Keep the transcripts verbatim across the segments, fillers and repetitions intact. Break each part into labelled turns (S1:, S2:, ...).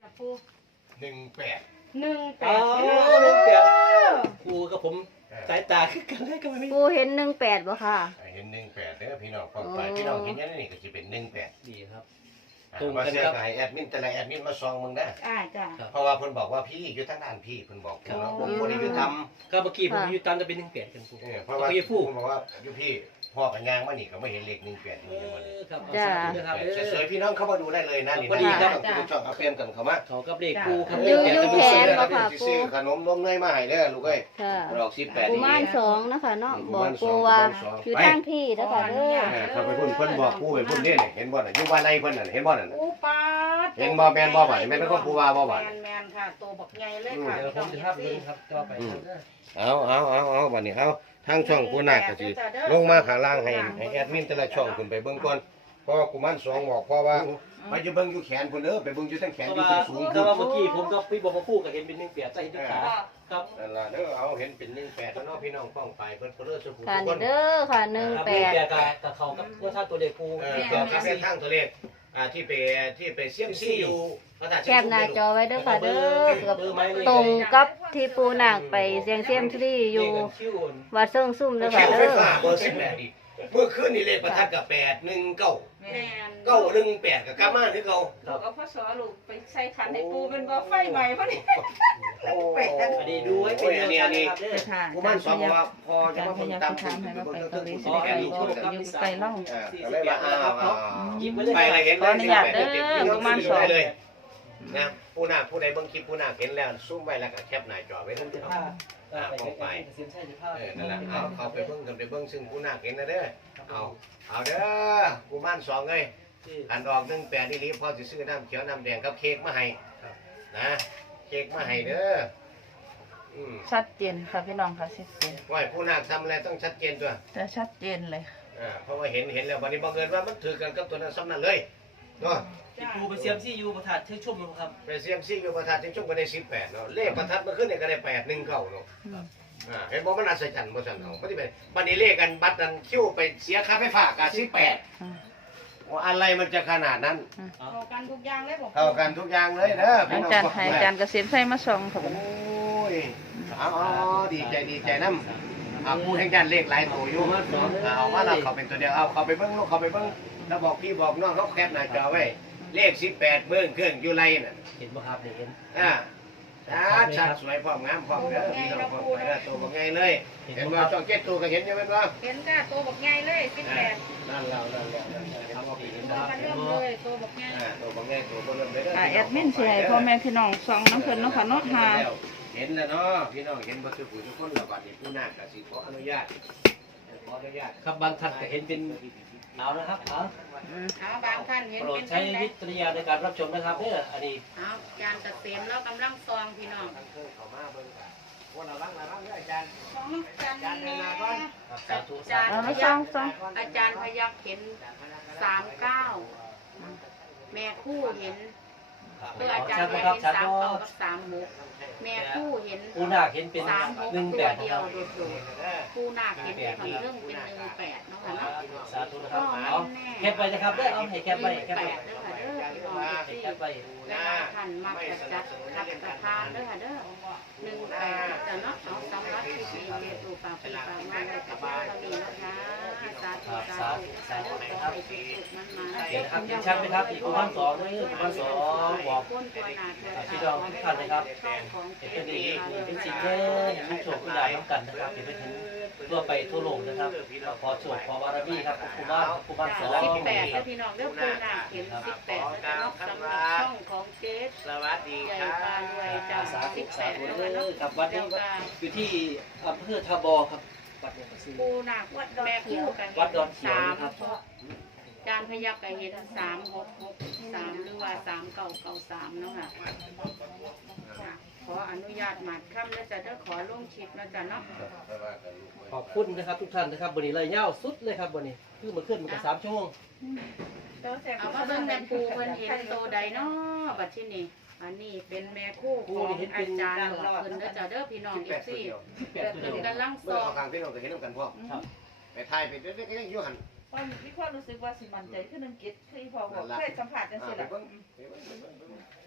S1: ปู
S2: หนึ่งแปด
S1: หนึ่งแป
S3: อ๋อ
S1: ด
S3: หนึ่งแปดครูกับผมสายตาคือกันเลยก็ไม่มี
S4: ปูเห็นหนึ่งแปดบ่ค่ะ
S2: เห็นหนึ่งแปดเด้อพี่น้องฟังไปพี่น้องเห็นยังนี่ก็จะเป็นหนึ่งแปด
S3: ดีครับ
S2: มาเสียหายแอดมินแต่ละแอดมินมาซองมึงได้
S1: อ่าจ้ะ
S2: เพราะว่าเพิ่นบอกว่าพี่อยู่ทางด้านพี่เพิ่นบอกผมว่าผมบ่ได้อยู่ทำ
S3: ก็เมื่อกี้ผมอยู่ตามจะเป็นหนึ่งแปดกันครู
S2: เพราะว่าผู้บอกว่าอยู่พี่พ่อกับยางมานี่ก็ไม่เห็นเลขหนึ่งแปดนี่มัน
S3: ครับ
S4: จ้า
S2: สวยๆพี่น้องเข้ามาดูได้เลยนะนี่นะต้องช่องเอาเปลี่ยนกันเข้ามา
S3: เขากับเลขครูครับ
S4: อยู่อยู่แขนบ่ค่ะ
S2: ซื้อขนมนมเนยมาให้เด้อลูกเอ้ย
S4: ค่ะ
S2: ดอกสิบแปด
S4: ปู
S2: นี่
S4: ม่านสองนะคะเนาะบอกปูว่าอยู่ทางพี่นะคะเด้อ
S2: เขาไปพุ่นเพิ่นบอกผู้ไปพุ่นนี่เห็นบ่น่ะอยู่ว่าไรเพิ่นน่ะเห็นบ่น่ะ
S1: ปูปาด
S2: เห็นบ่แม่นบ่บ่แม่นเป็นคนปูว่าบ่บ่
S1: แมนแมนค่ะตัวบักใหญ่เลยค่ะ
S3: เดี๋ยวผมจะภาพนึงครับจ่อไปครับ
S2: เอาเอาเอาเอาบัดนี้เอาทางช่องผู้นาคก็สิลงมาข้างล่างให้ให้แอดมินแต่ละช่องขึ้นไปเบิ่งก่อนเพราะกุมารสองบอกเพราะว่าไปจะเบิ่งอยู่แขนพุ่นเด้อไปเบิ่งอยู่ทั้งแขนอยู่ที่สูง
S3: แต่ว่าเมื่อกี้ผมก็พี่บอกว่าคู่กับเห็นเป็นหนึ่งแปดใจที่ขาครับ
S2: นั่นล่ะเด้อเอาเห็นเป็นหนึ่งแปดแล้วเนาะพี่น้องป้องไปเพิ่นเพิ่นเลิศสุขุม
S4: ค่ะ
S2: ทุกค
S4: นี่
S2: น
S4: เด้อค่ะหนึ่งแปด
S3: กับเขากับว่าถ้าตัวเลขครู
S2: เออก็ครับเป็นทางตัวเลขอ่าที่ไปที่ไปเสี่ยมซี่อยู่พระธาตุ
S4: แคปหน้าจอไว้เด้อค่ะเด้อเกือบตรงกับที่ปูนาคไปเสียงเซียมซีอยู่วัดเซิงซุ่มเด้อ
S2: แค่
S4: ค่ะ
S2: ไฟ
S4: เด้อ
S2: ฟ้าเบอร์สิบแปดอีกเมื่อคืนนี่เลขประทัดกับแปดหนึ่งเก้า
S1: แมน
S2: เก้าหนึ่งแปดกับกามาที่เก่า
S1: ลูกเอาพ่อสอลูกไปใส่ขันให้ปูเป็นบ่อไฟใหม่พอดี
S2: โอ้
S3: อันนี้ดูไว้เป็น
S2: อันนี้อันนี้
S3: ครับเด้อ
S5: ค่ะ
S2: ผู้มันสองว่าพอจะ
S5: การ
S2: มา
S5: พ
S2: เบิ่ง
S5: ยา
S2: ตาม
S5: พิ
S2: ที่
S5: ธามให้
S2: เบิ่
S5: ว่าง ไป
S2: เบิ่ง
S5: ต
S2: เบิ่
S5: รง
S2: ง
S5: นี้
S2: เบิ่ง
S5: สิ
S2: เบิ่ง
S5: ได้อยู่ไกลล่อง
S2: ก็เลยว่าอ้าวอ้าว
S3: ยิบไว้เลย
S2: ไปอะไรเห็น
S5: ขออนุญาตเด้อ
S2: ประ
S5: ประมาณสอง
S2: เลยนะผู้หน้าผู้ใดเบิ่งคลิปผู้หน้าเห็นแล้วซูมไว้แล้วก็แคปหน้าจอไว้ทั้ง
S3: จะ
S2: ทั้ง
S3: ผ้าไปเสียมใช่จะผ้า
S2: เออนั่นแหละเอาเอาไปเบิ่งกันไปเบิ่งซึ่งผู้หน้าเห็นนะเด้อเอาเอาเด้อผู้มันสองเอ้ยอันออกหนึ่งแปดนี่รีพอสิซื้อน้ำเขียวน้ำแดงกับเค้กมาให้นะเค้กมาให้เด้ออืม
S5: ชัดเจนค่ะพี่น้องค่ะชัดเจน
S2: ว่าผู้นาคทำอะไรต้องชัดเจนตัว
S5: แต่ชัดเจนเลย
S2: อ่าเพราะว่าเห็นเห็นแล้ววันนี้บังเอิญว่ามันถือกันกับตัวนั้นซ้ำนั่นเลยเนาะ
S3: ครูไปเสียมซี่ยูประทัดเชื่อชุ่มครับ
S2: ไปเซียมซี่อยู่ประทัดที่ช่วงก็ได้สิบแปดเนาะเลขประทัดเมื่อคืนเนี่ยก็ได้แปดหนึ่งเก้าเนาะอ่าเห็นบอกมันอัศจรรย์บ่สั่นเอาไม่ได้ไปบัดนี้เลขกันบัตรนั้นคิวไปเสียค่าไฟฟ้ากับสิบแปดอะไรมันจะขนาดนั้น
S1: เข้ากันทุกอย่างเลยบอก
S2: เท่ากันทุกอย่างเลยเด้อ
S5: อาจารย์ให้อาจารย์เกษมใส่มาส่งค่ะ
S2: โอ้ยเอาเอาดีใจดีใจน้ำเอาผู้แห่งด้านเลขหลายตัวอยู่เอาว่าเราเขาเป็นตัวเดียวเอาเขาไปเบิ้งลูกเขาไปเบิ้งแล้วบอกพี่บอกน้องเขาแคปหน้าจอไว้เลขสิบแปดเบิ้งเครื่องอยู่ไรน่ะ
S3: เห็นไหมครับเห็น
S2: อ่าชัดชัดสวยพร้อมงามพร้อมเด้อพี่น้องพร้อมไปแล้วตัวบอกไงเลยเห็นว่าช่องเจ็ดตัวก็เห็นอยู่เป็นว่า
S1: เห็นจ้าตัวบักใหญ่เลยสิบแปด
S2: นั่นแล้วนั่นแล้วนั่นแล้วเห็นว่าพี่เห็น
S1: ตัว
S2: ว่า
S1: กันเริ่มเลยตัวบักใหญ่
S2: อ่าตัวบอกไงตัวบ่เริ่มไปเด้อ
S5: อ่าแอดมินสิให้พ่อแม่พี่น้องส่องน้ำเพิ่นเนาะค่ะเนาะหา
S2: เห็นแล้วเนาะพี่น้องเห็นบ่ทุกผู้ทุกคนแล้วบัดนี้ผู้นาคก็สิขออนุญาตขออนุญาต
S3: ครับบางท่านก็เห็นเป็นเอานะครับเอา
S1: เอาบางท่านเห็น
S3: โปร
S1: เป็
S3: ด
S1: น
S3: ใช้
S1: จังได
S3: วิจารณญาณในการรับชมนะครับเนี่ยอันนี้
S1: เอาจานเกษมแล้วกำลังซองพี่น้อง
S2: เข้ามาเบิ่งกันว่าระวังระวังเด้ออาจารย์
S1: ซองจานนี้แน่
S3: สาธุ
S1: จาน
S5: เอา
S1: พ
S5: มาส่
S1: ยั
S5: อง
S1: ก
S5: ส่อง
S1: อาจารย์พยักเห็นสามเก้าแม่คู่เห็นเอออาจารย์พยักเห็นสามเก้ากับสามหกแม่คู่เห็น
S3: อูนาเห็นเป็น
S1: สามหก
S3: หนึ่ง
S1: ตั
S3: แป
S1: ว
S3: ดนะ
S1: เดี
S3: ค
S1: ย
S3: รั
S1: ว
S3: บ
S1: โดดๆคู่หน้าเห็นเป็นเรื่องเป็นหนึ่งแปดเนาะค่ะเนาะ
S3: สาธุนะครับเอาแคปไปนะครับเด้อเอาให้แคปไปแคป
S1: แป
S3: ไป
S1: ดเด้อค่ะเด้อพี่น้อง
S3: ให้
S1: ที่
S3: แคปไป
S1: และท่านมักจะจัดรับประทานเด้อค่ะเด้อหนึ่งแปดแต่เนาะเอาสำหรับที่ดีเมตูปากปีปากมาเลยกับเราดีนะคะสาธุสาธุสาธุขอให้สุขมันมา
S3: เห็นนะครับเห็นชัดไหมครับอีกประมาณสองนี่ประมาณสองบอก
S1: คนตัวหนาตัว
S3: พี่น้องทุกท่านเลยครับ
S1: ช่องของ
S3: เห็น
S1: เจ๊
S3: เป็น
S1: ดี
S3: ดี
S1: ค่ะ
S3: เป็นสิ่งที่ทุกโชคทุกอย่างน้ำกันนะครับเห็นไปถึงทั่วไปทั่วโลกนะครับขอโชคขอบารมีครับครูบ้านครูบ้านสอง
S1: สิบแปดแล้วพี่น้องเด้อปูนาเข็มสิบแปดแล้วเนาะสำหรับช่องของเจ๊
S2: สวัสดี
S1: ใหญ่
S2: ครั
S1: ปลา
S2: บ
S1: รวยจ้า
S3: สาธุ
S1: สิบแป
S3: สา
S1: ด
S3: ธุ
S1: แล้ว
S3: เล
S1: เนาะ
S3: ยกับวัดนี้อยู่ที่อำเภอทาบอครับวัดเนี่ยก็คือ
S1: ปูนาวัดแม่คู่กัน
S3: วัดดอนเขียว
S1: สาม
S3: นะครับ
S1: จานพยักก็เห็นสามหกหกสามหรือว่าสามเก้าเก้าสามเนาะค่ะขออนุญาตหมัดค่ำแล้วจะได้ขอลงชิปนะจ๊ะเนาะ
S3: ขอบคุณนะครับทุกท่านนะครับวันนี้เลยเย้าสุดเลยครับวันนี้คือมาขึ้นมันก็สามชั่วโมง
S1: เอามาเบิ่งแม่ปูเพิ่นเห็นโตใดเนาะบัดที่นี่อันนี้เป็นแม่คู่ของอาจารย์หลอกเพิ่นนะจ๊ะเด้อพี่น้องเอฟซี
S3: แปดตัว
S1: เพิ่
S3: เดี
S1: น
S3: ยว
S1: กำลังซ
S2: เมื่อ
S1: อง
S2: เอาข้างพี่น้องก็เห็นกันพ่อ
S3: ครับ
S2: ไปถ่ายไปเรื่อยๆก็ยังอยู่หัน
S6: ว่ามีความรู้สึกว่าสิมันใจขึ้นนึงกิจคือพอบอกเคยสัมผัสจัง
S2: อ่า
S6: ซี่
S2: ไป
S6: ล่ะ
S2: เบิ่งไปเบิ่งไปเบิ่งไปเบิ่ง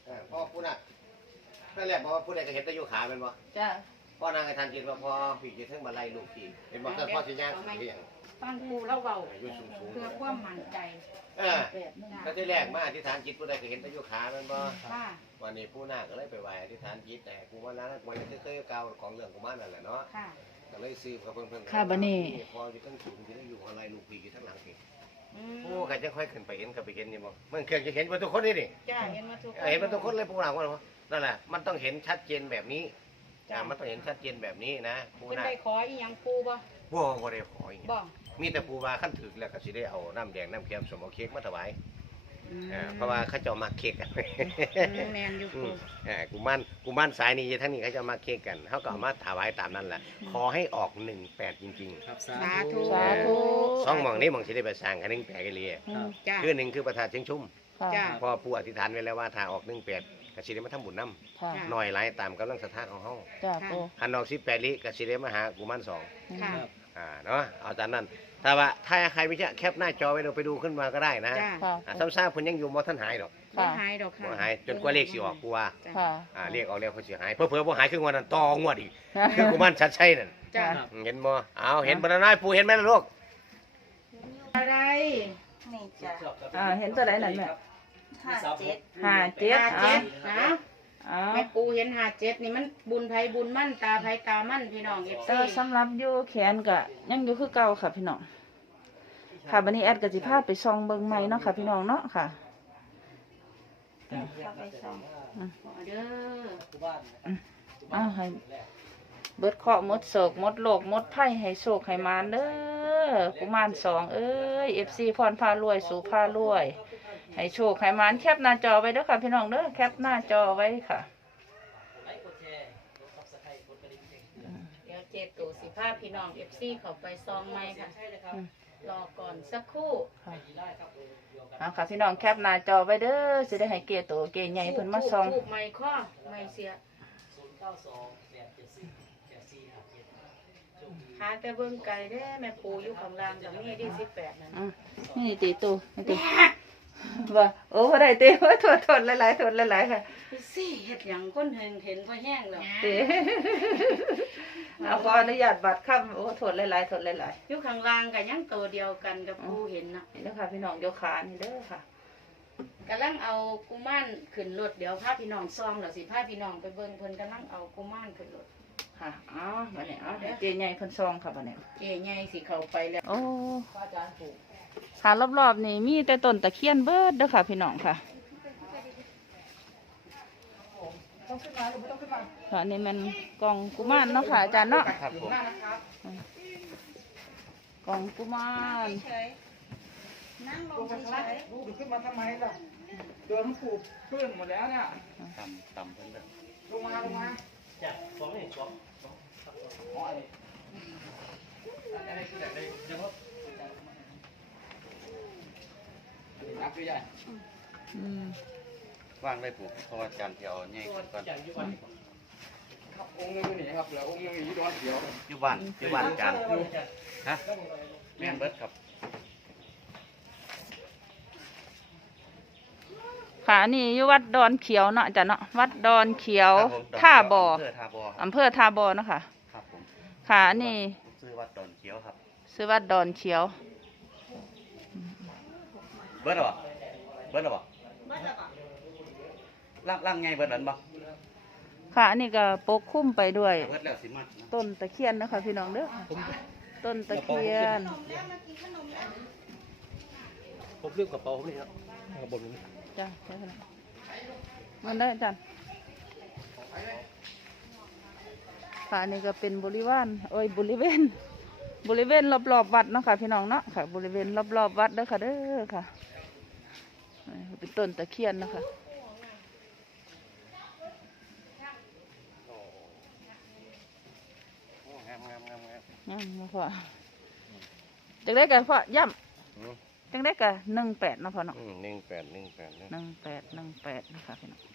S2: เออพ่อพูดน่ะนั่นแหละบอกว่าพูดอะไรก็เห็นแต่อยู่ขาเป็นบ่
S5: จ้ะ
S2: พ่อนางให้ทานกินว่าพ่อผีจะถึงมาไล่ลูกผีเห็นบ่แต่พ่อสิย่างสิอย่าง
S1: ฟังปูเล่าเบา
S2: อยู่สูงๆ
S1: เพื่อความมั่นใจ
S2: เออก็ที่แรกมาอธิษฐานจิตผู้ใดก็เห็นแต่อยู่ขาเป็นบ่
S1: ค่ะ
S2: วันนี้ผู้นาคก็เลยไปไหว้อธิษฐานจิตแต่กูว่านั้นวันนี้เคยๆเก่าของเรื่องของมันนั่นแหละเนาะ
S1: ค่ะ
S2: ก็เลยซื้อกับเพิ่นๆ
S5: ค่ะบัดนี้
S2: พออยู่ทั้งสูงที่ได้อยู่อะไรลูกผีอยู่ทั้งหลังผี
S1: อืม
S2: โอ้ก็จะค่อยขึ้นไปเห็นก็ไปเห็นนี่บ่มันเคยจะเห็นบ่ทุกคนนี่ดิ
S1: จ้าเห็นมาทุก
S2: เออเห็นบ่ทุกคนเลยผู้นาคว่านั่นแหละมันต้องเห็นชัดเจนแบบนี้อ่ามันต้องเห็นชัดเจนแบบนี้นะผู้
S1: เป็น
S2: นาค
S1: ได้ขออีหยังปูบ่
S2: บ่บ่ได้ขออีก
S1: บ่
S2: มีแต่ผู้ว่าขั้นถึกแล้วก็สิได้เอาน้ำแดงน้ำเค็มสมเอาเค้กมาถวาย
S1: อืม
S2: อ่าเพราะว่าเขาเจ้ามาเค้กกัน
S1: อืมแมนอยู่
S2: อื
S1: ปู
S2: มอ่ากูมันกูมันสายนี้ทั้งนี้เขาจะมาเค้กกันเขาก็เอามาถวายตามนั้นแหละขอให้ออกหนึ่งแปดจริง
S3: ครับสา
S1: สา
S3: ธุ
S1: ธุ
S5: สาธุ
S2: ๆสองหมองนี้หมองสิได้ไปสร้างกันหนึ่งแปดกันเลย
S5: อืม
S1: จ้า
S2: คือหนึ่งคือประธานเชียงชุ่ม
S5: ค่ะ
S1: จ้า
S2: พอผู้อธิษฐานไว้แล้วว่าถ้าออกหนึ่งแปดก็สิได้มาทำบุญน้
S5: ค่ะ
S2: ำหน่อยหลายตามกำลังศรัทธาของเฮา
S5: จ้าปู
S2: อันออกสิบแปดลิก็สิได้มาหากูมันสอง
S1: ค่ะ
S3: ครับ
S2: อ่าเนาะเอาตามนั้นถ้าว่าถ้าใครไม่เชื่อแคปหน้าจอไว้เราไปดูขึ้นมาก็ได้นะ
S1: จ้า
S5: ค่ะ
S2: อ่าซ้ำซ่าเพิ่นยังอยู่บ่ทันหายดอก
S1: ไม่หายดอกค่ะ
S2: บ่หายจนกว่าเลขสิออกกูว่า
S1: จ้า
S5: ค่ะ
S2: อ่าเลขออกแล้วเพิ่นสิหายเพิ่นๆบ่หายคืองวดนั้นต่องวดอีกคือกูมันชัดชัยนั่น
S1: จ้า
S2: เห็นบ่เอาเห็นบ่น้อยปู่เห็นไหมล่ะลูก
S1: อะไร
S4: นี่จ้ะ
S5: อ่าเห็นตัวไหนนั่นแม่
S4: ห้าเจ็ด
S5: ห้าเจ็ด
S1: ห้า
S5: อ่ะ
S1: เจ็ดนะ
S5: อ่า
S1: แม่ปูเห็นหาเจ็ดนี่มันบุญไผบุญมั่นตาไผตามั่นพี่น้องเอฟ
S5: แต่
S1: ซี
S5: ว่าสำหรับอยู่แขนก็ยังอยู่คือเก่าค่ะพี่น้องค่ะบัดนี้แอดก็สิพาไปส่องเบิ่งใหม่เนาะค่ะพี่น้องเนาะค่ะ
S4: เข้าไปส่อง
S1: เด้อ
S5: อ้าวให้เบิดเคราะห์หมดโศกหมดโลกหมดไผ่ให้โศกให้มานเด้อกุมารสองเอ้ย เอฟ ซี พรพารวยสู่พารวย ให้โชคให้มานแคปหน้าจอไว้เด้อค่ะพี่น้องเด้อแคปหน้าจอไว้ค่ะ
S1: เดี๋ยวเจ็ดตัวสิพาพี่น้องเอฟซีเขาไปซองใหม่ค่ะ
S5: อืม
S1: รอก่อนสักครู่
S5: ค่ะเอาค่ะพี่น้องแคปหน้าจอไว้เด้อสิได้ให้เกยโตเกยใหญ่เพิ่นมาส่อง
S1: ทูบไม่ข้อไม่เสียหาแต่เบิ่งไก่เด้แม่ปูอยู่ข้างล่างกับนี่ที่สิบแปดนั่น
S5: อืมนี่ตีตูนี่ตีว่าโอ้บ่ได้ตีว่าโทษโทษหลายๆโทษหลายๆค่ะ
S1: สิเฮ็ดหยังคนเห็นเห็นพอแห้งแล้ว
S5: ตีเอาขออนุญาตบัตรคำโอ้โทษหลายๆโทษหลาย
S1: อยู่ข้างล่างก็ยังตัวเดียวกันกับปูเห็นเนาะ
S5: ๆนี่เด้อค่ะพี่น้องโยขานี่เด้อค่ะ
S1: กำลังเอากุมารขึ้นรถเดี๋ยวพาพี่น้องซองแล้วสิพาพี่น้องไปเบิ่งเพิ่นกำลังเอากุมารขึ้นรถ
S5: ค่ะอ๋อบัดนี้เอาเดี๋ยวเกยใหญ่เพิ่นซองค่ะบัดนี้
S1: เจ๊ใหญ่สิเข้าไปแล้ว
S5: โอ้ค่ะรอบๆนี่มีแต่ต้นตะเคียนเบิดเด้อค่ะพี่น้องค่ะค่ะนี่มันกล่องกุมารเนาะค่ะอาจารย์เนาะ
S2: ครับผม
S5: กล่องกุมาร
S1: นั่งลงเฉย
S6: ลูกขึ้นมาทำไมล่ะโดนผูกเพื่อนหมดแล้วเนี่ย
S3: ต่ำต่ำเพิ่นแบบ
S6: ลงมาลงมา
S3: จ้ะสองนี่สอง
S6: อ๋อไอ้
S3: อะไรคือแบบเดี๋ยวว่า
S6: นับไปใหญ่
S5: อืม
S7: ว่างได้ปลูกเพราะว่าการที่เอาแง่ขึ้นก่อน
S3: อย่างอยู่วัน
S6: ครับองค์นึงนี่ครับเหลือองค์นึงอยู่ดอนเดียว
S7: อยู่บ้านอยู่บ้านการฮะแม่นเบิดครับ
S5: ค่ะนี่อยู่วัดดอนเขียวเนาะอาจารย์เนาะวัดดอนเขียว
S7: ครับผม
S5: ท่าบ่อ
S7: อำเภอท่าบ่อครับ
S5: อำเภอท่าบ่อเนาะค่ะ
S7: ครับผม
S5: ค่ะนี่
S7: ซื้อวัดดอนเขียวครับ
S5: ชื่อวัดดอนเขียว
S7: เบิดหรอเบิดหรอล่างล่างไงเบิดนั้นบ่
S5: ค่ะอันนี้ก็ปกคลุมไปด้วย
S7: เบิดแล้วสิมัดนะ
S5: ต้นตะเคียนเนาะคะพี่น้องเด้อต้นตะเคียน
S3: ผมเรียกกระเป๋าผมนี่ครับกระเป๋านี้
S5: จ้ะใช่ค่ะมันได้อาจารย์ค่ะอันนี้ก็เป็นบริวารโอ้ยบริเวณบริเวณรอบๆวัดเนาะค่ะพี่น้องเนาะค่ะ บริเวณรอบๆวัดเด้อค่ะเด้อค่ะอันนี้เป็นต้นตะเคียนเนาะคะ
S7: โอ้งามงามงามงาม
S5: ยังมาพอจังได้กันพ่อย่ำจังได้กันหนึ่งแปดเนาะพ่อเนาะ
S2: อืมหนึ่งแปดหนึ่งแปดนะ
S5: หนึ่งแปดหนึ่งแปดนะคะพี่น้อง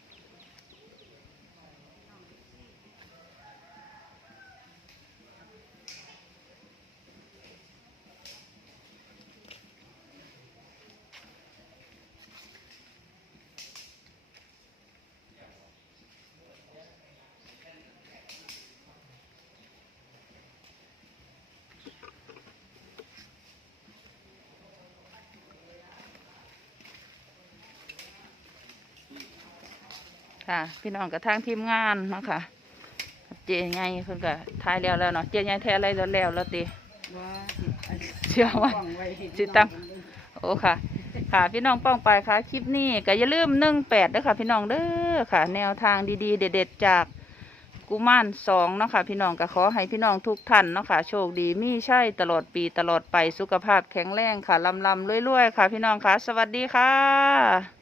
S5: ค่ะ พี่น้องกับทางทีมงานเนาะค่ะเจ๊ไงเพิ่นก็ทายแล้วแล้วเนาะเจ๊ไงแท้อะไรแล้วแล้วแล้วติ
S1: ว่า
S5: เชื่อว่า
S1: ป้องไว้ให้
S5: สิตั้ง โอ้ค่ะ ค่ะพี่น้องป้องไปค่ะคลิปนี้ก็อย่าลืมหนึ่งแปดด้วยค่ะ พี่น้องเด้อค่ะ แนวทางดีๆ เด็ดๆจากกุมารสองเนาะค่ะพี่น้องก็ขอให้พี่น้องทุกท่านเนาะค่ะโชคดีมีใช่ตลอดปีตลอดไปสุขภาพแข็งแรงค่ะลำลำรวยๆค่ะ พี่น้องค่ะ สวัสดีค่ะ